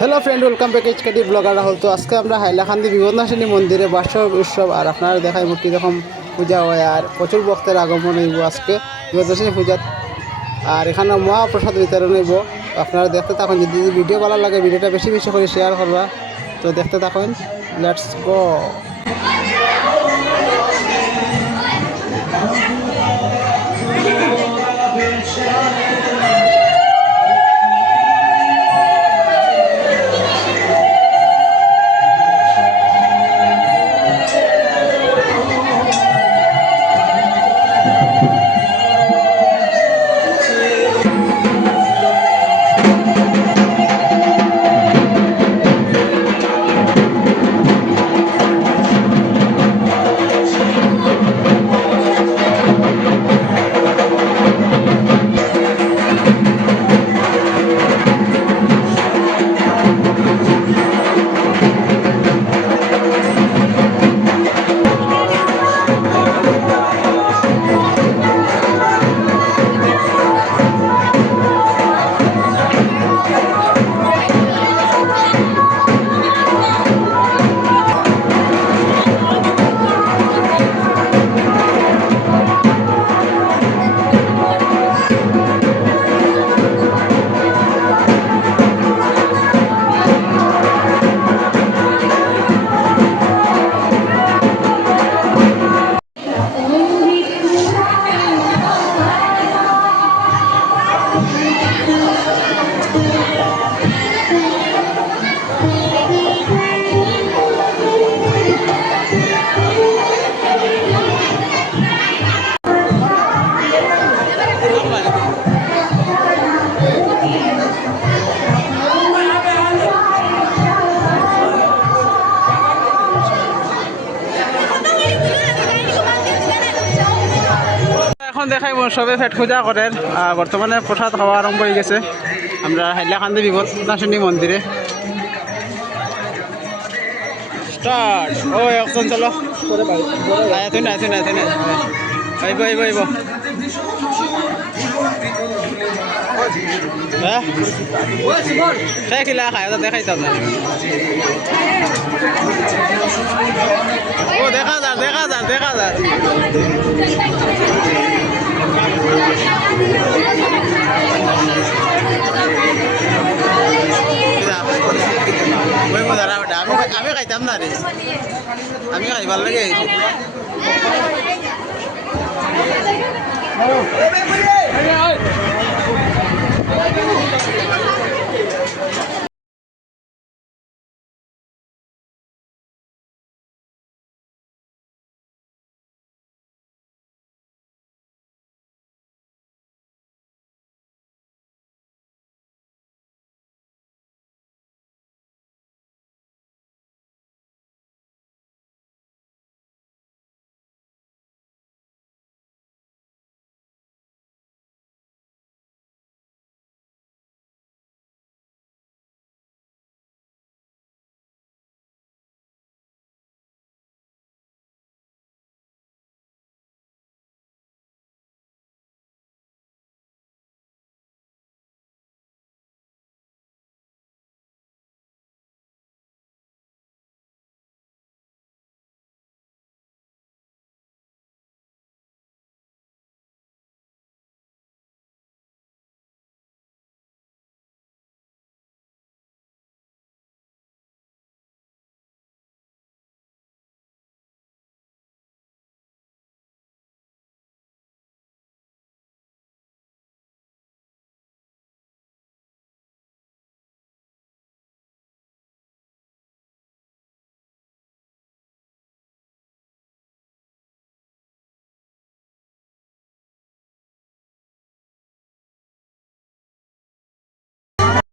Hello friend, welcome back এইচকেডি blogger Rahul. তো আজকে আমরা হাইলাকান্দি বিপদনাশিনী মন্দিরে বাৎসরিক উৎসব আর আপনারা দেখাইব কীরকম পূজা হয় আর প্রচুর ভক্তের আগমন হইব আজকে বিপদনাশিনী পূজাত। আর এখানে মহাপ্রসাদ বিতরণ হইব। আপনারা দেখতে থাকুন। যদি ভিডিও ভালো লাগে ভিডিওটা বেশি বেশি করে শেয়ার করবা। তো দেখতে থাকুন, লেটস গো। এখন দেখাই সবে পেট পূজা করেন। বর্তমানে প্রসাদ খাওয়া আরম্ভ হয়ে গেছে আমরা হাইলাকান্দি বিপদনাশিনী মন্দিরে। স্টার্ট। ও একজন চলো আইতুন আইতুন আইতুন আইব আইব আইব। হ্যাঁ খাই খিলা খাই দেখাইতাম না। ও দেখা যার দেখা যার দেখা যার। আমি খাইতাম না রে, আমি খাইবার লাগে।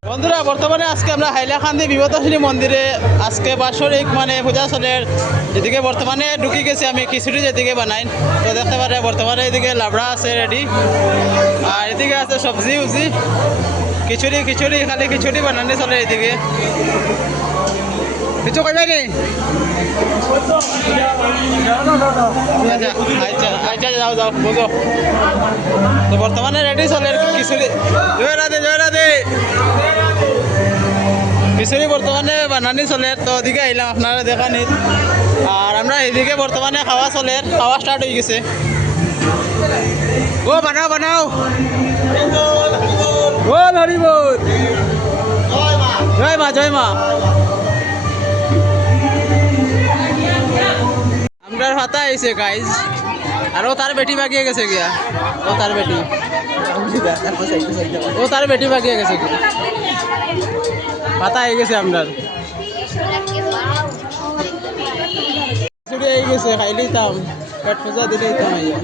বন্ধুরা বর্তমানে আজকে আমরা হাইলাকান্দি বিপদনাশিনী মন্দিরে আজকে বাৎসরিক পূজা চলের এদিকে বর্তমানে ঢুকি গেছি আমি খিচুড়ি যেদিকে বানাই। তো দেখতে পারে বর্তমানে এদিকে লাবড়া আছে রেডি, আর এদিকে আছে সবজি উবজি খিচুড়ি খিচুড়ি খালি খিচুড়ি বানানি চলে এদিকে। কিছু কইবে নি? আচ্ছা আচ্ছা যাও যাও বুঝো। তো বর্তমানে রেডি চলে খিচুড়ি। জয় রাধে জয় রাধে। খিচুড়ি বর্তমানে বানানি চলে, তো ওদিকে আইলাম আপনারা দেখানি। আর আমরা এদিকে বর্তমানে খাওয়া চলে, খাওয়া স্টার্ট হয়ে গেছে। ও বানাও বানাও, বল হরি বল, জয় মা জয় মা। আমরা ফাতা আইছে গাইজ, আর ও তার বেটি বাগিয়ে গেছে গিয়া, ও তার বেটি বাগিয়ে গেছে গিয়া, ফাতা আই গেছে আপনার এই গেছে, খাইলেই তাম পেট ফোজা দিলেই তাম আইয়া।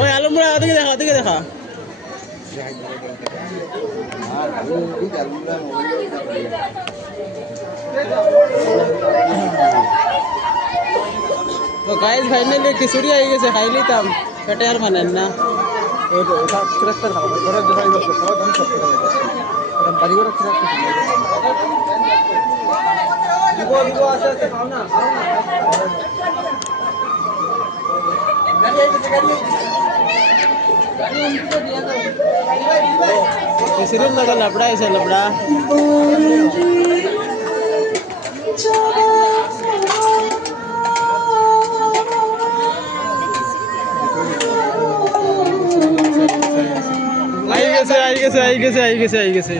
ওই আলমরা ওদিকে দেখা, ওদিকে দেখা। তো গাইজ ফাইনালি খিচুড়ি আই গেছে, খাইলেই তাম পেটে আর মানেন না। খিচুড়ির লগে লাবড়া আছে, লাবড়া আই গেছে।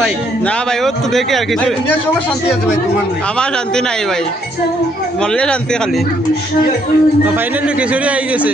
ভাই না ভাই, ও তো দেখে আর কিছু শান্তি আছে ভাই, তোমার আমার শান্তি নাই ভাই, মরলে শান্তি খালি। তো ফাইনালি খিচুড়ি আই গেছে।